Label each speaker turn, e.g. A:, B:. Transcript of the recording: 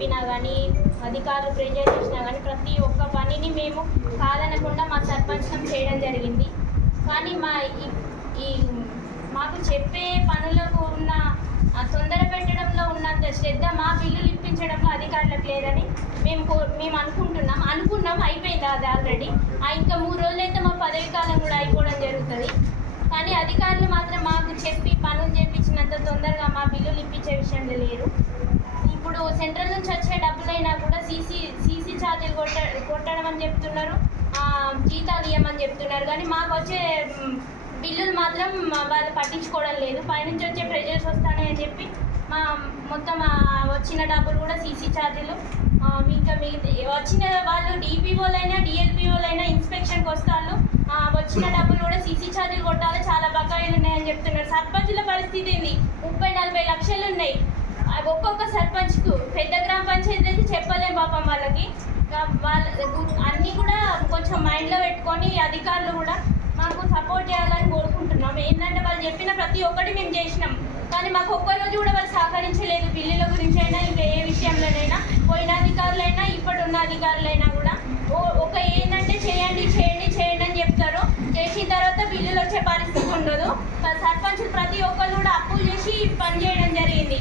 A: చెప్పిన కానీ అధికారులు ప్రెజర్ చేసినా కానీ ప్రతి ఒక్క పనిని మేము కాదనకుండా మా సర్పంచం చేయడం జరిగింది. కానీ మా ఈ- మాకు చెప్పే పనులకు ఉన్న తొందర పెట్టడంలో ఉన్నంత శ్రద్ధ మా బిల్లులు ఇప్పించడంలో అధికారులకు లేదని మేము కో- మేము అనుకుంటున్నాం. అనుకున్నాం అయిపోయింది అది ఆల్రెడీ. ఆ ఇంకా మూడు రోజులైతే మా పదవి కాలం కూడా అయిపోవడం జరుగుతుంది. కానీ అధికారులు మాత్రం మాకు చెప్పి పనులు చేయించినంత తొందరగా మా బిల్లులు ఇప్పించే విషయంలో లేరు. ఇప్పుడు సెంట్రల్ నుంచి వచ్చే డబ్బులైనా కూడా సీసీ సీసీ ఛార్జీలు కొట్ట కొట్టడం అని చెప్తున్నారు. జీతాలు ఇవ్వమని చెప్తున్నారు. కానీ మాకు వచ్చే బిల్లులు మాత్రం వాళ్ళు పట్టించుకోవడం లేదు. పైనుంచి వచ్చే ప్రెజర్స్ వస్తాయని చెప్పి మా మొత్తం వచ్చిన డబ్బులు కూడా సీసీ ఛార్జీలు ఇంకా మిగతా వచ్చిన వాళ్ళు డిపిఓలైనా డిఎల్పిఓలైనా ఇన్స్పెక్షన్కి వస్తారు వచ్చిన డబ్బులు కూడా సీసీ ఛార్జీలు కొట్టాలి. చాలా బకాయిలు ఉన్నాయని చెప్తున్నారు. సర్పంచుల పరిస్థితి ఏంది? ముప్పై నలభై లక్షలు ఉన్నాయి. ఒక్కొక్క సర్పంచ్కు పెద్ద గ్రామ పంచాయతీ అయితే చెప్పలేం పాపం వాళ్ళకి. వాళ్ళ అన్నీ కూడా కొంచెం మైండ్లో పెట్టుకొని అధికారులు కూడా మాకు సపోర్ట్ చేయాలని కోరుకుంటున్నాం. ఏంటంటే వాళ్ళు చెప్పిన ప్రతి ఒక్కటి మేము చేసినాం. కానీ మాకు ఒక్క రోజు కూడా వాళ్ళు సహకరించలేదు. బిల్లుల గురించి అయినా ఇంకా ఏ విషయంలోనైనా. పోయిన అధికారులైనా ఇప్పుడు ఉన్న అధికారులైనా కూడా. ఓ- ఒక ఏంటంటే చేయండి చేయండి చేయండి అని చెప్తారు. చేసిన తర్వాత బిల్లులు వచ్చే పరిస్థితి ఉండదు. సర్పంచులు ప్రతి ఒక్కరు కూడా అప్పులు చేసి పని చేయడం జరిగింది.